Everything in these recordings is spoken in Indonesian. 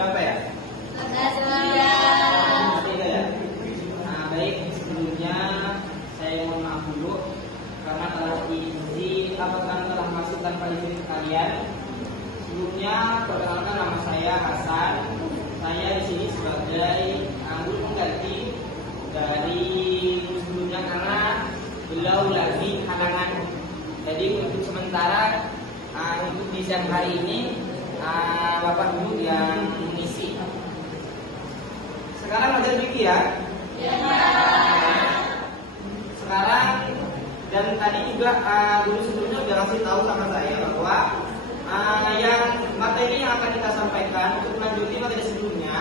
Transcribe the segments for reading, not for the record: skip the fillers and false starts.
berapa ya? 11. Beda ya. Nah, baik, sebelumnya saya mohon maaf dulu karena telah telah masuk tanpa izin kalian. Sebelumnya perkenalkan, nama saya Hasan. Saya di sini sebagai guru pengganti dari sebelumnya karena beliau lagi halangan. Jadi untuk sementara untuk di siang hari ini Bapak Guru yang mengisi. Sekarang ada Vicky ya? Ya. Sekarang dan tadi juga guru sebelumnya sudah kasih tahu sama saya bahwa yang materi yang akan kita sampaikan untuk melanjuti materi sebelumnya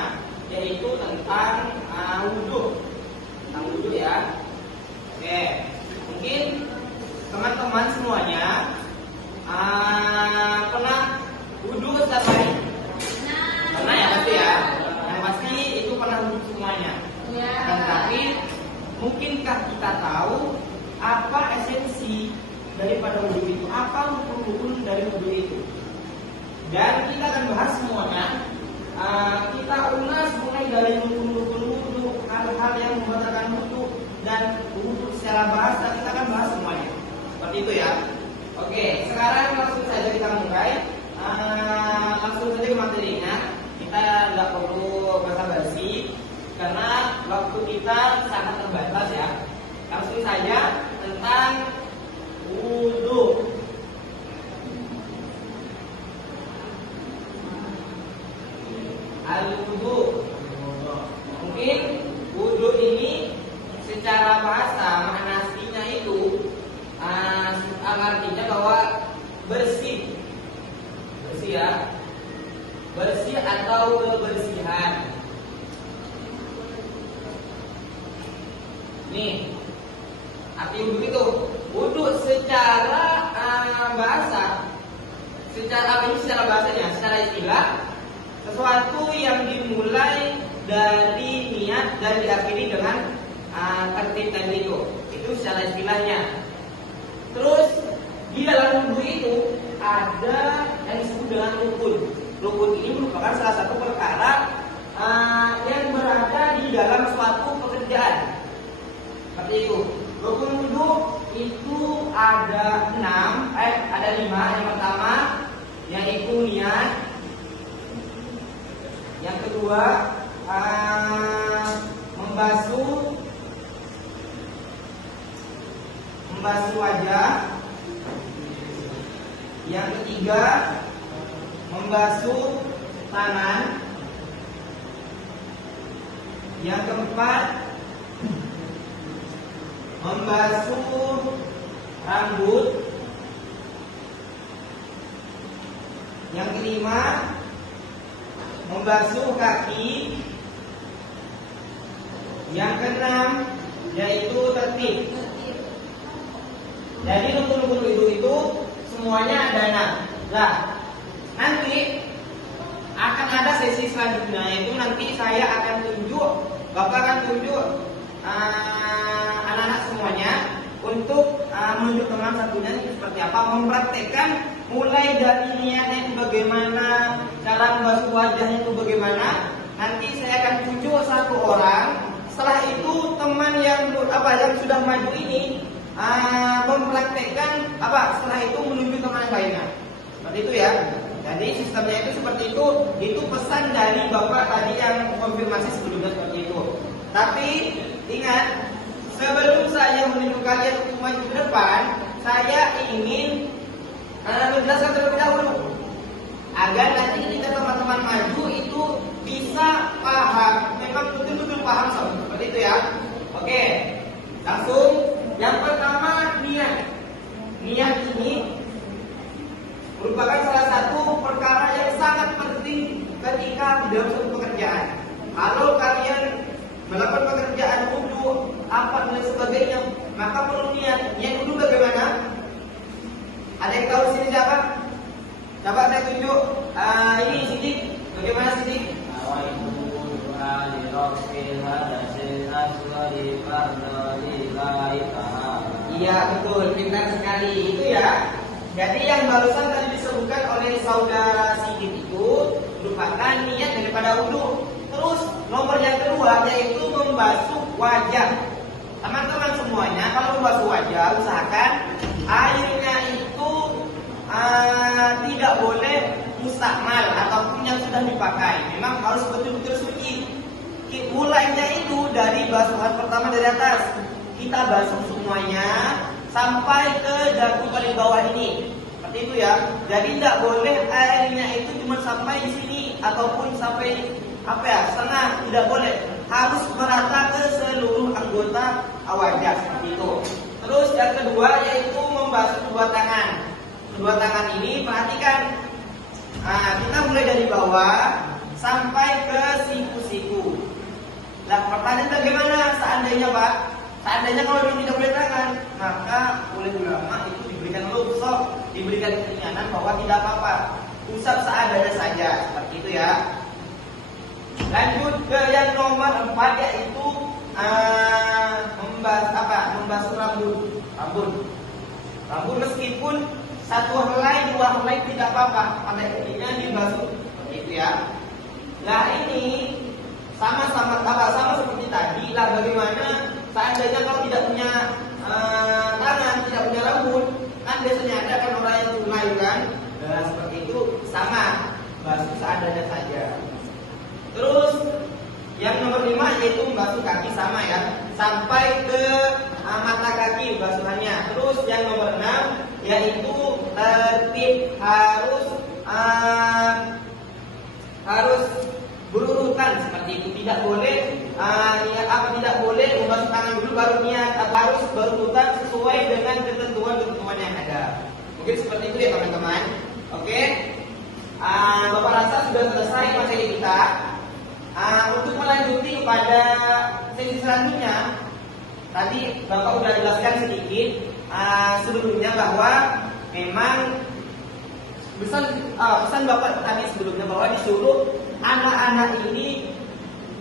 yaitu tentang wudhu. Tentang wudhu ya. Oke, mungkin teman-teman semuanya pernah wudhu setiap hari? Pernah ya pasti ya. Yang pasti itu pernah wudhu semuanya. Ya. Dan tapi mungkinkah kita tahu apa esensi daripada wudhu itu? Apa rukun-rukun dari wudhu itu? Dan kita akan bahas semuanya. Kita ulas mulai dari rukun-rukun wudhu, hal-hal yang membatalkan wudhu, dan wudhu secara bahasa kita akan bahas semuanya. Seperti itu ya. Oke, sekarang langsung saja kita mulai. Langsung saja ke materinya. Kita nggak perlu basa-basi karena waktu kita sangat terbatas ya. Langsung saja tentang wudhu. Al-wudhu. Mungkin wudhu ini secara bahasa makna aslinya itu artinya bahwa bersih ya, bersih atau kebersihan. Nih, arti wudhu itu wudhu secara bahasa, secara bahasanya, secara istilah, sesuatu yang dimulai dari niat dan diakhiri dengan tertib tadi itu secara istilahnya. Terus di dalam wudhu itu ada yang disebut dengan rukun. Rukun ini merupakan salah satu perkara yang berada di dalam suatu pekerjaan. Seperti itu. Rukun wudhu itu ada 5. Yang pertama yaitu niat. Yang kedua membasuh wajah. Yang ketiga membasuh tangan. Yang keempat membasuh rambut. Yang kelima membasuh kaki. Yang keenam yaitu tertib. Jadi rukun-rukun itu semuanya ada 6. Nah, nanti akan ada sesi selanjutnya, yaitu nanti saya akan tunjuk, Bapak akan tunjuk anak-anak semuanya untuk menunjuk teman satunya itu seperti apa, mempraktekkan mulai dari niatnya itu bagaimana, cara membasuh wajahnya itu bagaimana. Nanti saya akan tunjuk satu orang. Setelah itu teman yang sudah maju ini mempraktekkan setelah itu menunjuk teman yang lainnya. Seperti itu ya. Jadi sistemnya itu seperti itu. Itu pesan dari Bapak tadi yang konfirmasi sebelumnya seperti itu. Tapi ingat, sebelum saya menunjuk kalian untuk maju ke depan, saya ingin menjelaskan terlebih dahulu agar nanti ketika teman-teman maju itu bisa paham, memang betul-betul paham seperti itu ya. Oke, langsung. Yang pertama niat. Niat ini merupakan salah satu perkara yang sangat penting ketika di dalam suatu pekerjaan. Kalau kalian melakukan pekerjaan wudhu, dan sebagainya, maka perlu niat. Niat wudhu bagaimana? Ada yang tahu sini siapa? Coba saya tunjuk. Ini Sidik. Bagaimana Sidik? Iya betul, pintar sekali itu ya. Jadi yang barusan tadi disebutkan oleh saudara Sidik itu merupakan niat daripada daripada wudhu. Terus nomor yang kedua yaitu membasuh wajah. Teman-teman semuanya, kalau membasuh wajah usahakan airnya itu tidak boleh mustakmal ataupun yang sudah dipakai. Memang harus betul-betul suci. Mulainya itu dari basuhan pertama dari atas. Kita basuh semuanya sampai ke dagu paling bawah ini. Seperti itu ya. Jadi tidak boleh airnya itu cuma sampai di sini ataupun sampai setengah, tidak boleh. Harus merata ke seluruh anggota wajah seperti itu. Terus yang kedua yaitu membasuh kedua tangan. Kedua tangan ini perhatikan. Kita mulai dari bawah sampai ke siku-siku. Nah, pertanyaan bagaimana seandainya Pak? Seandainya kalau tidak boleh tangan, maka oleh ulama itu diberikan rukhsah, diberikan keringanan bahwa tidak apa-apa. Usap seadanya saja, seperti itu ya. Lanjut ke yang nomor 4 yaitu membasuh rambut meskipun satu helai, dua helai tidak apa-apa, pada intinya dibasuh seperti itu ya. Nah ini sama seperti tadi lah, bagaimana seandainya kalau tidak punya tangan, tidak punya rambut, kan biasanya ada kan orang yang tunai kan. Nah seperti itu sama, basuh seadanya saja. Terus yang nomor 5 yaitu membasuh kaki, sama ya, sampai ke mata kaki basuhannya. Terus yang nomor 6 yaitu tertib, harus berurutan seperti itu. Tidak boleh tidak boleh membasuh tangan dulu baru niat, atau harus berurutan sesuai dengan ketentuan yang ada. Mungkin seperti itu ya teman-teman. Oke. Bapak rasa sudah selesai materi kita. Untuk melanjuti kepada sesi selanjutnya, tadi Bapak sudah jelaskan sedikit sebelumnya bahwa memang pesan Bapak tadi sebelumnya bahwa disuruh anak-anak ini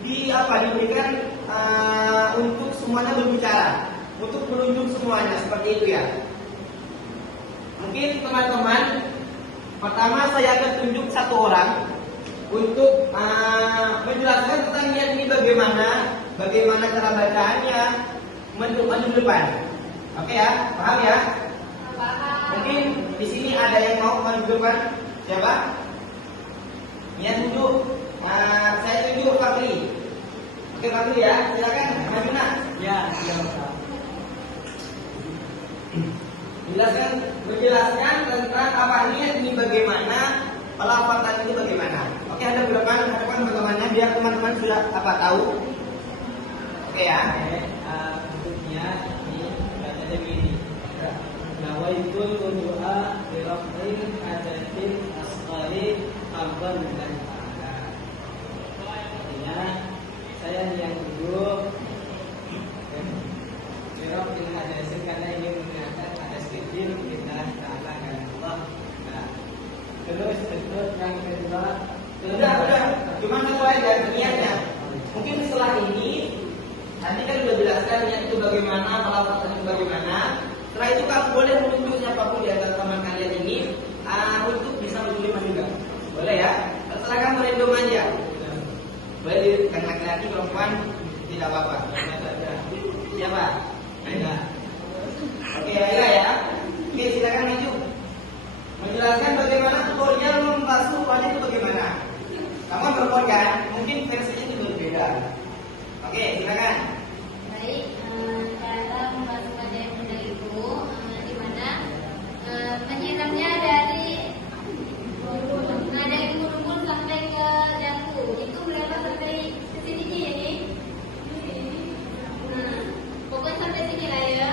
diberikan untuk semuanya berbicara, untuk menunjuk semuanya seperti itu ya. Mungkin teman-teman, pertama saya akan tunjuk satu orang untuk menjelaskan tentang niat ini bagaimana cara bacaannya maju depan. Oke ya, paham ya? Mungkin di sini ada yang mau maju depan. Siapa? Niat duduk. Saya tunjuk Fakri. Oke Fakri ya, silakan maju nak. Ya, Pak. Menjelaskan tentang apa niat ini bagaimana, pelafatan ini bagaimana. Oke, ada hadapan teman-temannya biar teman-teman sudah tahu. Oke ya. Bentuknya ini bacanya begini. Nawaitul wudu'a bi raf'il hadatin asghari qalban lillahi ta'ala. Artinya saya yang duduk bi raf'il hadatin karena ingin mengangkat hadas kecil lillahi ta'ala karena Allah. Nah, terus yang kedua, udah, cuma satu aja niatnya. Mungkin setelah ini nanti kan sudah jelaskan niat itu bagaimana, pelafatan itu bagaimana. Setelah itu kamu boleh menunjuk siapapun di antara teman kalian ini untuk bisa menerima juga. Boleh ya? Setelah kamu random aja. Boleh kan laki-laki perempuan tidak apa-apa. Siapa? Aida. Oke, Aida ya. Oke, silakan maju. Menjelaskan bagaimana tutorial membasuh wajah itu bagaimana. Kamu berpon kan? Mungkin versinya itu berbeda. Oke, silakan. Baik, cara membasuh wajah yang mudah itu dimana menyiramnya dari kumpul sampai ke dagu. Itu berapa sampai ke sini ya nih? Nah, pokoknya sampai sini lah ya.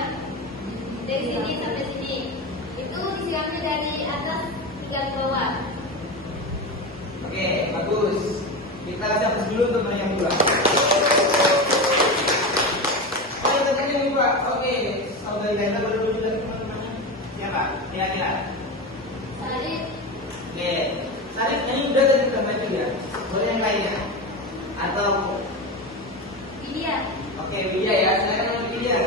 Dari sini sampai sini. Itu disiramnya dari atas hingga ke bawah. Oke, bagus. Kita kasih atas dulu teman yang dua. Oke, saudari Laila berdua dari teman-teman. Siapa? Kira-kira. Salib. Oke, Salib ini udah tadi kita baca ya. Boleh yang lainnya? Atau Widya. oke, Widya ya. Saya akan Widya.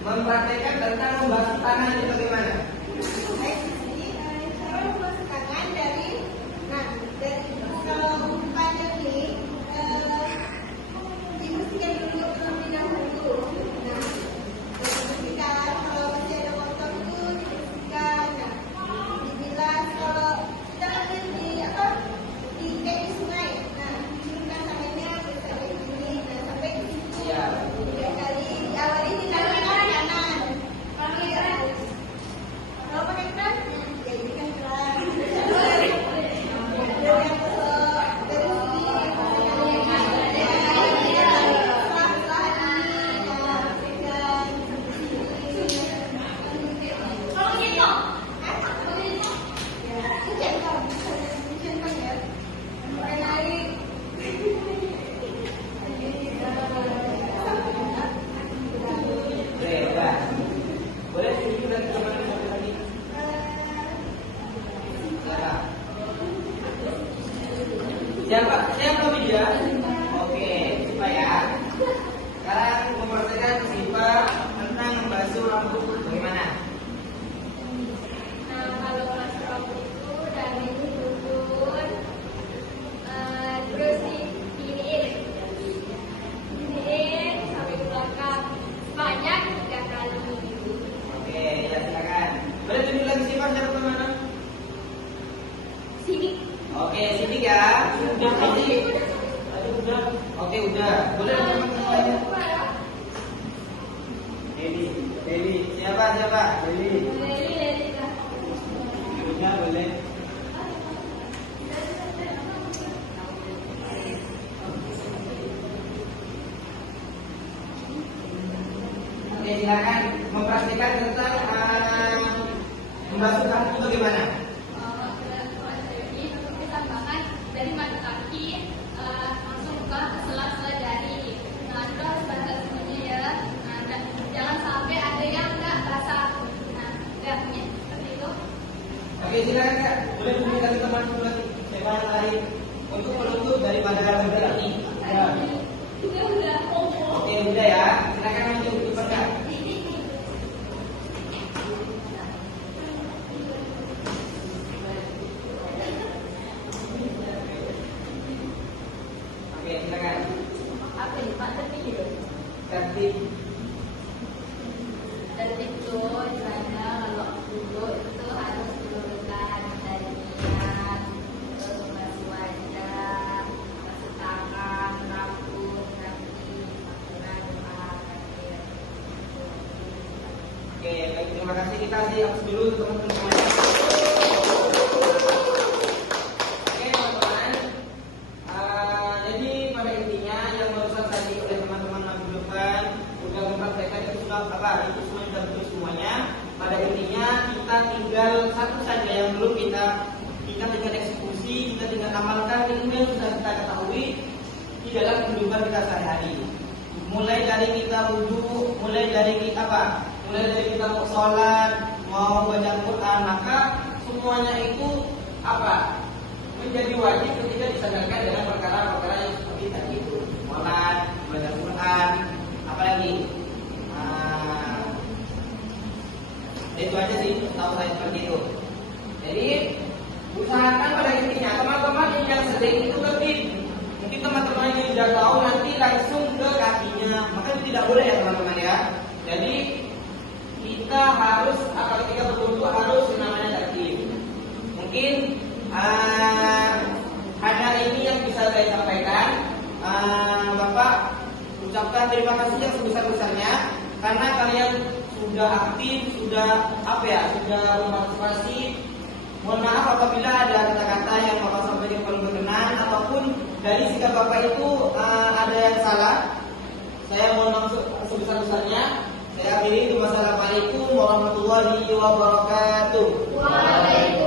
Mempraktekkan tentang membasuh tangan itu bagaimana? Udah pasti. Udah. Oke, udah. Boleh teman semuanya. Dewi. Siapa? Dewi. Udah boleh. Oke, silakan mempraktikkan tentang membasuh kaki itu bagaimana? Dari mata kaki langsung ke sela-sela jari. Nah, itu harus basah semuanya ya. Nah, dan jangan sampai ada yang nggak basah. Nah, lihatnya seperti itu. Oke, silakan Kak. Boleh diberikan teman tema yang lain untuk penutup daripada pembelajaran ini. Ya. Udah. Oke, udah ya. Silakan lanjut cepat Kak. Oke, silakan. Apa nih Pak terpilih? Tertib. Tertib itu istilahnya kalau duduk itu harus diluruskan dari niat, terus membasuh wajah, basuh tangan, rambut, kaki, akurat, kepala, kaki. Oke, baik, terima kasih. Kita hapus dulu teman-teman semuanya. Oke, teman-teman. Jadi pada intinya yang barusan tadi oleh teman-teman minggu depan udah mempraktekkan itu sudah apa? Itu semua sudah betul semuanya. Pada intinya kita tinggal satu saja yang belum kita tinggal eksekusi, kita tinggal amalkan ilmu yang sudah kita ketahui di dalam kehidupan kita sehari-hari. Mulai dari kita wudhu, mulai dari kita apa? Mulai dari kita mau sholat, mau baca Quran, maka semuanya itu apa? Menjadi wajib ketika disadarkan dengan perkara-perkara yang seperti tadi itu. Sholat, baca Quran, apalagi? Itu aja sih, tahu saya seperti itu. Jadi usahakan pada intinya teman-teman yang sering itu tertib. Mungkin teman-teman yang sudah tahu nanti langsung ke kakinya, maka itu tidak boleh ya teman-teman ya. Jadi kita harus ketika berwudu harus namanya tertib. Mungkin hanya ini yang bisa saya sampaikan. Bapak ucapkan terima kasih yang sebesar-besarnya karena kalian sudah aktif, sudah berpartisipasi. Mohon maaf apabila ada kata-kata yang Bapak sampaikan kurang berkenan ataupun dari sikap Bapak itu ada yang salah. Saya mohon maaf sebesar-besarnya. Saya akhiri. Wassalamualaikum warahmatullahi wabarakatuh. Waalaikumsalam.